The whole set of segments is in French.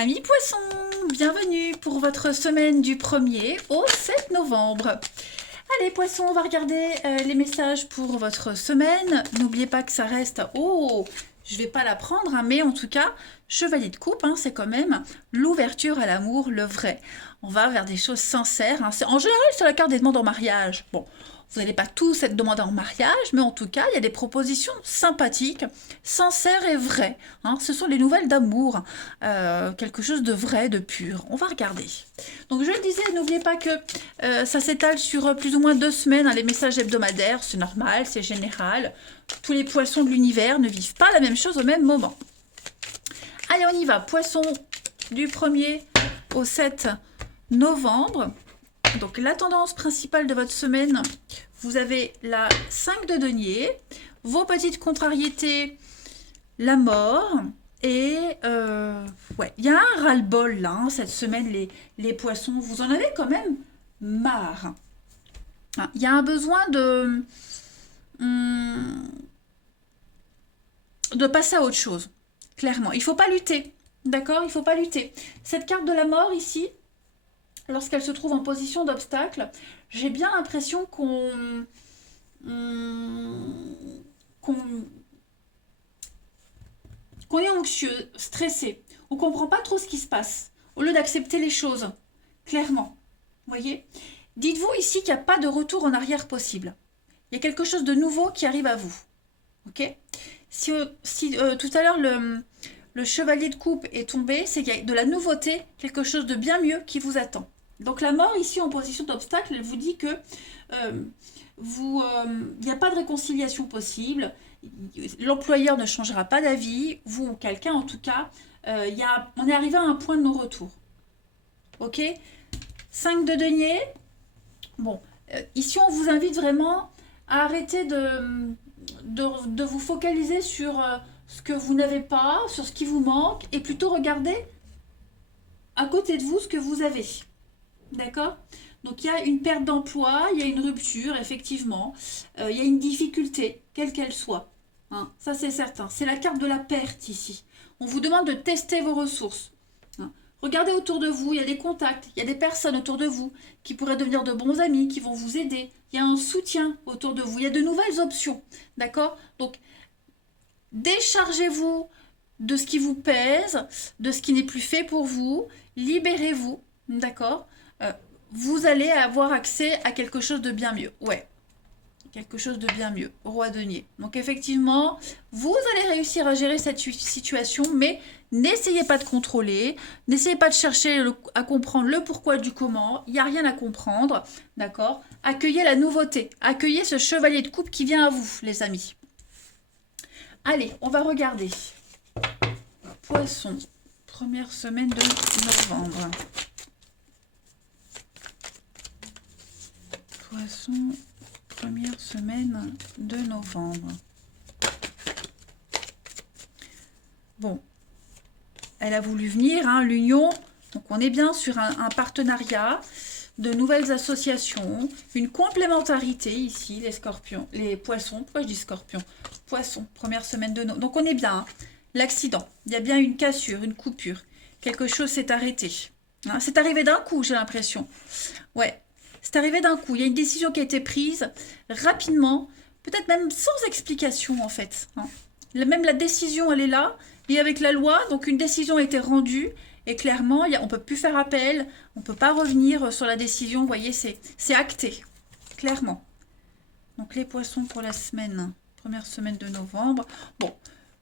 Amis poissons, bienvenue pour votre semaine du 1er au 7 novembre. Allez poissons, on va regarder les messages pour votre semaine. N'oubliez pas que ça reste... Oh, je vais pas la prendre, hein, mais en tout cas, chevalier de coupe, hein, c'est quand même l'ouverture à l'amour, le vrai. On va vers des choses sincères. Hein. En général, c'est la carte des demandes en mariage. Bon, vous n'allez pas tous être demandés en mariage, mais en tout cas, il y a des propositions sympathiques, sincères et vraies. Hein. Ce sont les nouvelles d'amour, quelque chose de vrai, de pur. On va regarder. Donc, je le disais, n'oubliez pas que ça s'étale sur plus ou moins 2 semaines, hein, les messages hebdomadaires, c'est normal, c'est général. Tous les poissons de l'univers ne vivent pas la même chose au même moment. Allez, on y va. Poisson du 1er au 7 novembre. Donc, la tendance principale de votre semaine, vous avez la 5 de denier, vos petites contrariétés, la mort, et ouais, il y a un ras-le-bol là, hein, cette semaine, les poissons, vous en avez quand même marre. Il y a un besoin de passer à autre chose, clairement. Il ne faut pas lutter, d'accord? Il ne faut pas lutter. Cette carte de la mort ici, lorsqu'elle se trouve en position d'obstacle, j'ai bien l'impression qu'on est anxieux, stressé, on ne comprend pas trop ce qui se passe, au lieu d'accepter les choses, clairement. Vous voyez? Dites-vous ici qu'il n'y a pas de retour en arrière possible. Il y a quelque chose de nouveau qui arrive à vous. Ok? Si tout à l'heure le chevalier de coupe est tombé, c'est qu'il y a de la nouveauté, quelque chose de bien mieux qui vous attend. Donc la mort ici en position d'obstacle, elle vous dit que il n'y a pas de réconciliation possible, l'employeur ne changera pas d'avis, vous ou quelqu'un en tout cas, on est arrivé à un point de non-retour. Ok? 5 de denier. Bon, ici on vous invite vraiment à arrêter de vous focaliser sur ce que vous n'avez pas, sur ce qui vous manque, et plutôt regarder à côté de vous ce que vous avez. D'accord? Donc il y a une perte d'emploi, il y a une rupture, effectivement. Il y a une difficulté, quelle qu'elle soit. Hein, ça c'est certain. C'est la carte de la perte ici. On vous demande de tester vos ressources. Hein. Regardez autour de vous, il y a des contacts, il y a des personnes autour de vous qui pourraient devenir de bons amis, qui vont vous aider. Il y a un soutien autour de vous, il y a de nouvelles options. D'accord? Donc déchargez-vous de ce qui vous pèse, de ce qui n'est plus fait pour vous. Libérez-vous. D'accord? Vous allez avoir accès à quelque chose de bien mieux. Ouais, quelque chose de bien mieux. Roi denier. Donc effectivement, vous allez réussir à gérer cette situation, mais n'essayez pas de contrôler, n'essayez pas de chercher à comprendre le pourquoi du comment. Il n'y a rien à comprendre, d'accord? Accueillez la nouveauté, accueillez ce chevalier de coupe qui vient à vous, les amis. Allez, on va regarder. Poisson, première semaine de novembre. Poisson, première semaine de novembre. Bon, elle a voulu venir, hein, l'union. Donc on est bien sur un partenariat, de nouvelles associations, une complémentarité ici, les scorpions, les poissons. Pourquoi je dis scorpion? Poisson, première semaine de novembre. Donc on est bien, hein, l'accident. Il y a bien une cassure, une coupure. Quelque chose s'est arrêté. Hein, c'est arrivé d'un coup, j'ai l'impression. Ouais. C'est arrivé d'un coup, il y a une décision qui a été prise rapidement, peut-être même sans explication en fait. Hein. Même la décision, elle est là, et avec la loi, donc une décision a été rendue, et clairement, on ne peut plus faire appel, on ne peut pas revenir sur la décision, vous voyez, c'est acté, clairement. Donc les poissons pour la semaine, première semaine de novembre. Bon,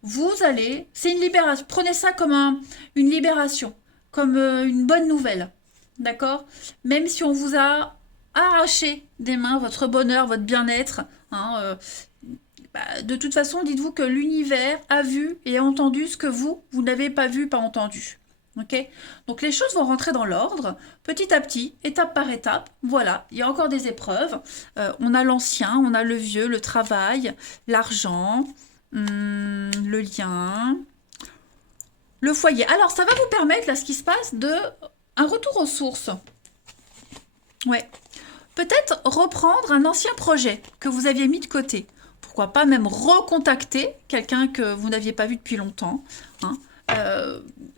vous allez, c'est une libération, prenez ça comme une libération, comme une bonne nouvelle, d'accord? Même si on vous a arracher des mains votre bonheur, votre bien-être. Hein, de toute façon, dites-vous que l'univers a vu et a entendu ce que vous n'avez pas vu, pas entendu. Okay? Donc les choses vont rentrer dans l'ordre, petit à petit, étape par étape. Voilà, il y a encore des épreuves. On a l'ancien, on a le vieux, le travail, l'argent, le lien, le foyer. Alors, ça va vous permettre, là, ce qui se passe, un retour aux sources. Ouais. Peut-être reprendre un ancien projet que vous aviez mis de côté. Pourquoi pas même recontacter quelqu'un que vous n'aviez pas vu depuis longtemps. Hein.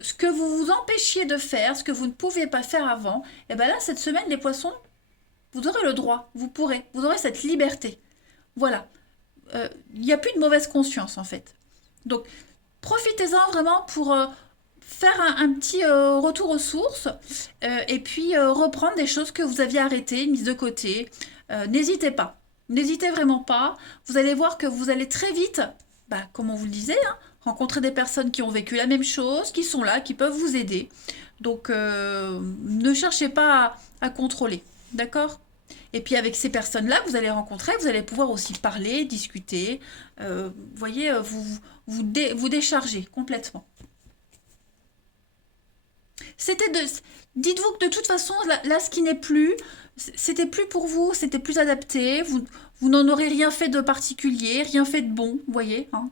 ce que vous vous empêchiez de faire, ce que vous ne pouviez pas faire avant, et bien là, cette semaine, les poissons, vous aurez le droit, vous aurez cette liberté. Voilà. Il n'y a plus de mauvaise conscience, en fait. Donc, profitez-en vraiment pour faire un petit retour aux sources et puis reprendre des choses que vous aviez arrêtées, mises de côté. N'hésitez pas. N'hésitez vraiment pas. Vous allez voir que vous allez très vite, bah, comme on vous le disait, hein, rencontrer des personnes qui ont vécu la même chose, qui sont là, qui peuvent vous aider. Donc, ne cherchez pas à contrôler. D'accord? Et puis avec ces personnes-là que vous allez rencontrer, vous allez pouvoir aussi parler, discuter. Vous voyez, vous décharger complètement. C'était de... Dites-vous que de toute façon, là, ce qui n'est plus, c'était plus pour vous, c'était plus adapté. Vous n'en aurez rien fait de particulier, rien fait de bon, vous voyez, hein.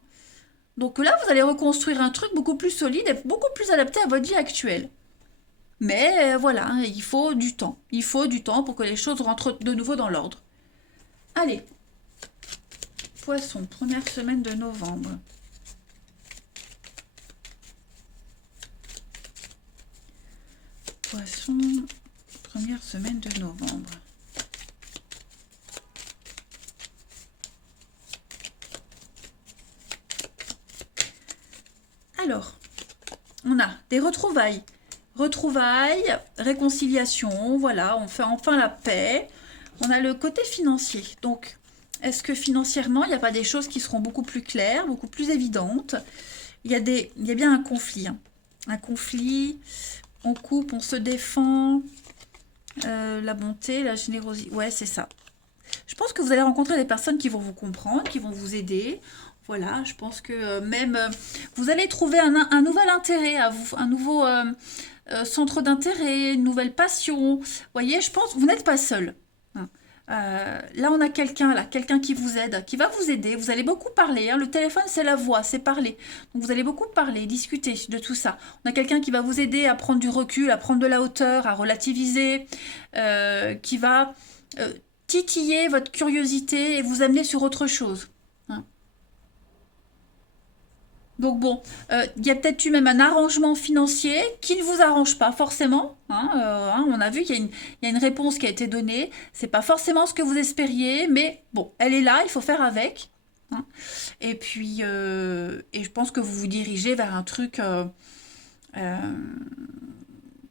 Donc là, vous allez reconstruire un truc beaucoup plus solide et beaucoup plus adapté à votre vie actuelle. Mais voilà, hein, il faut du temps. Il faut du temps pour que les choses rentrent de nouveau dans l'ordre. Allez, Poisson, première semaine de novembre. Poisson, première semaine de novembre. Alors, on a des retrouvailles. Retrouvailles, réconciliation, voilà, on fait enfin la paix. On a le côté financier. Donc, est-ce que financièrement, il n'y a pas des choses qui seront beaucoup plus claires, beaucoup plus évidentes? Il y a bien un conflit, hein. Un conflit, on coupe, on se défend, la bonté, la générosité. Ouais, c'est ça. Je pense que vous allez rencontrer des personnes qui vont vous comprendre, qui vont vous aider. Voilà, je pense que même vous allez trouver un nouvel intérêt à vous, un nouveau centre d'intérêt, une nouvelle passion. Vous voyez, je pense que vous n'êtes pas seul, hein. Là, on a quelqu'un qui vous aide, qui va vous aider. Vous allez beaucoup parler, hein. Le téléphone, c'est la voix, c'est parler. Donc, vous allez beaucoup parler, discuter de tout ça. On a quelqu'un qui va vous aider à prendre du recul, à prendre de la hauteur, à relativiser, qui va titiller votre curiosité et vous amener sur autre chose, hein. Donc bon, il y a peut-être eu même un arrangement financier qui ne vous arrange pas forcément, hein, hein, on a vu qu'il y a une réponse qui a été donnée. C'est pas forcément ce que vous espériez, mais bon, elle est là, il faut faire avec, hein. Et puis, et je pense que vous vous dirigez vers un truc euh,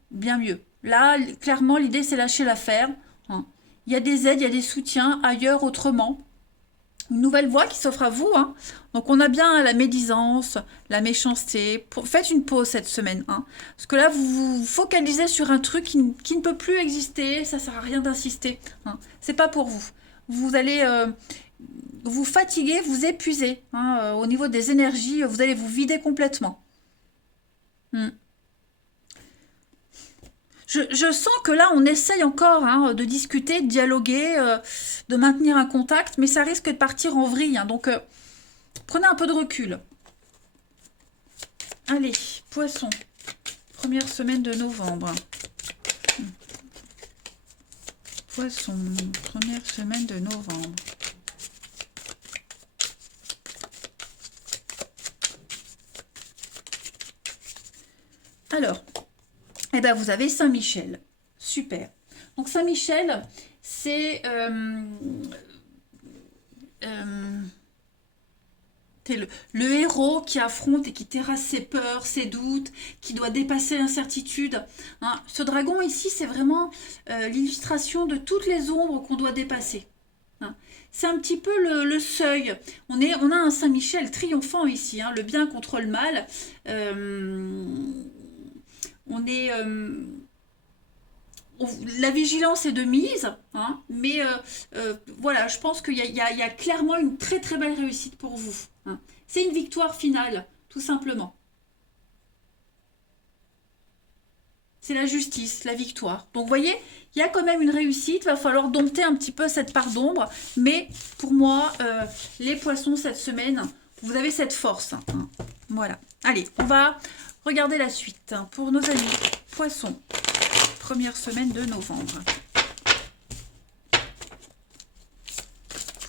bien mieux. Là, clairement, l'idée c'est lâcher l'affaire, hein. Il y a des aides, il y a des soutiens ailleurs, autrement. Une nouvelle voie qui s'offre à vous, hein. Donc on a bien la médisance, la méchanceté. Faites une pause cette semaine, hein. Parce que là, vous vous focalisez sur un truc qui ne peut plus exister. Ça sert à rien d'insister, hein. C'est pas pour vous. Vous allez vous fatiguer, vous épuiser, hein. Au niveau des énergies, vous allez vous vider complètement. Hmm. Je sens que là, on essaye encore, hein, de discuter, de dialoguer, de maintenir un contact, mais ça risque de partir en vrille, hein. Donc, prenez un peu de recul. Allez, Poisson, première semaine de novembre. Poisson, première semaine de novembre. Alors, eh ben, vous avez Saint-Michel. Super. Donc Saint-Michel, c'est euh, le héros qui affronte et qui terrasse ses peurs, ses doutes, qui doit dépasser l'incertitude, hein. Ce dragon ici, c'est vraiment l'illustration de toutes les ombres qu'on doit dépasser, hein. C'est un petit peu le seuil. On a un Saint-Michel triomphant ici, hein, le bien contre le mal. On est... la vigilance est de mise, hein, mais voilà, je pense qu'il y a clairement une très très belle réussite pour vous, hein. C'est une victoire finale, tout simplement. C'est la justice, la victoire. Donc vous voyez, il y a quand même une réussite, il va falloir dompter un petit peu cette part d'ombre, mais pour moi, les poissons cette semaine, vous avez cette force, hein. Voilà. Allez, on va regarder la suite, hein, pour nos amis poissons. Première semaine de novembre.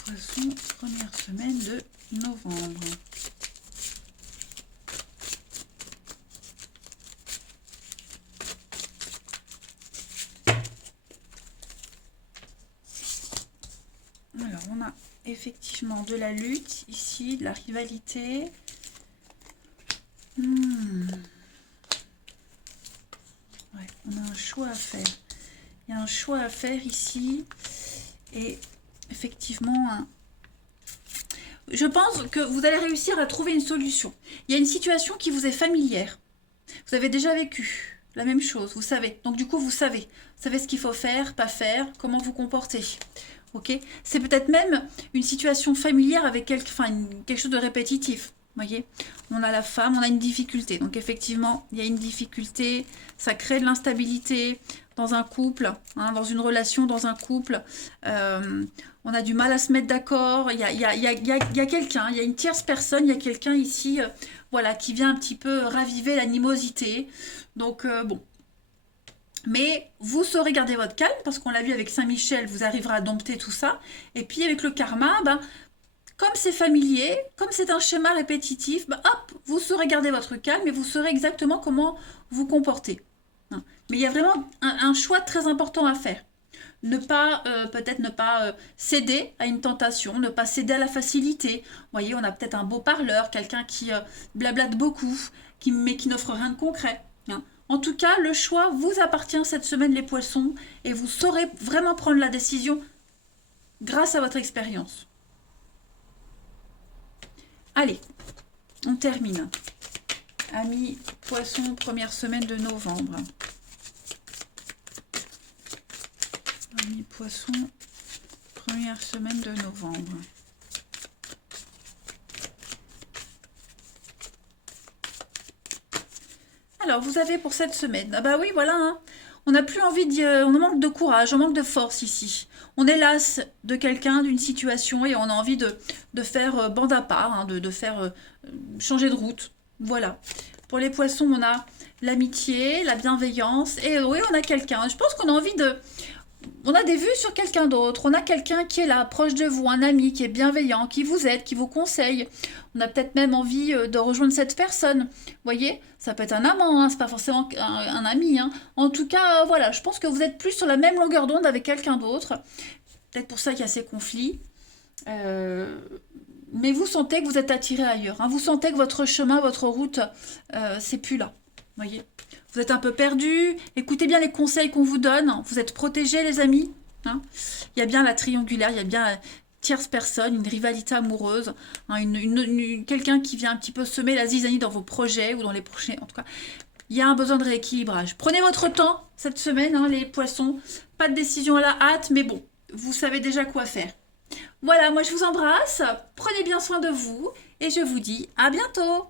Poisson, première semaine de novembre. on a effectivement de la lutte ici, de la rivalité. Ouais, on a un choix à faire. Il y a un choix à faire ici. Et effectivement, je pense que vous allez réussir à trouver une solution. Il y a une situation qui vous est familière. Vous avez déjà vécu la même chose, vous savez. Donc du coup, vous savez ce qu'il faut faire, pas faire, comment vous comporter. Ok? C'est peut-être même une situation familière avec quelque chose de répétitif. Voyez, on a la femme, on a une difficulté. Donc effectivement, il y a une difficulté, ça crée de l'instabilité dans un couple, hein, dans une relation, dans un couple. On a du mal à se mettre d'accord. Il y a quelqu'un, il y a une tierce personne, il y a quelqu'un ici, voilà, qui vient un petit peu raviver l'animosité. Donc bon. Mais vous saurez garder votre calme, parce qu'on l'a vu avec Saint-Michel, vous arriverez à dompter tout ça. Et puis avec le karma, ben, comme c'est familier, comme c'est un schéma répétitif, ben, hop, vous saurez garder votre calme et vous saurez exactement comment vous comporter. Hein. Mais il y a vraiment un choix très important à faire. Ne pas, peut-être ne pas céder à une tentation, ne pas céder à la facilité. Vous voyez, on a peut-être un beau parleur, quelqu'un qui blablate beaucoup, mais qui n'offre rien de concret. Hein. En tout cas, le choix vous appartient cette semaine, les poissons, et vous saurez vraiment prendre la décision grâce à votre expérience. Allez, on termine. Amis poissons, première semaine de novembre. Amis poissons, première semaine de novembre. Alors, vous avez pour cette semaine, ah bah oui, voilà, hein. On n'a plus envie on manque de courage, on manque de force ici. On est las de quelqu'un, d'une situation, et on a envie de faire bande à part, hein, de faire changer de route. Voilà. Pour les poissons, on a l'amitié, la bienveillance, et oui, on a quelqu'un. Je pense qu'on a envie on a des vues sur quelqu'un d'autre, on a quelqu'un qui est là, proche de vous, un ami qui est bienveillant, qui vous aide, qui vous conseille. On a peut-être même envie de rejoindre cette personne. Vous voyez, ça peut être un amant, hein, c'est pas forcément un ami. Hein. En tout cas, voilà, je pense que vous êtes plus sur la même longueur d'onde avec quelqu'un d'autre. Peut-être pour ça qu'il y a ces conflits. Mais vous sentez que vous êtes attiré ailleurs. Hein. Vous sentez que votre chemin, votre route, c'est plus là. Vous voyez ? Vous êtes un peu perdu, écoutez bien les conseils qu'on vous donne, vous êtes protégés les amis. Hein. Il y a bien la triangulaire, il y a bien la tierce personne, une rivalité amoureuse, hein, quelqu'un qui vient un petit peu semer la zizanie dans vos projets ou dans les projets, en tout cas. Il y a un besoin de rééquilibrage. Prenez votre temps cette semaine, hein, les poissons, pas de décision à la hâte, mais bon, vous savez déjà quoi faire. Voilà, moi je vous embrasse, prenez bien soin de vous et je vous dis à bientôt.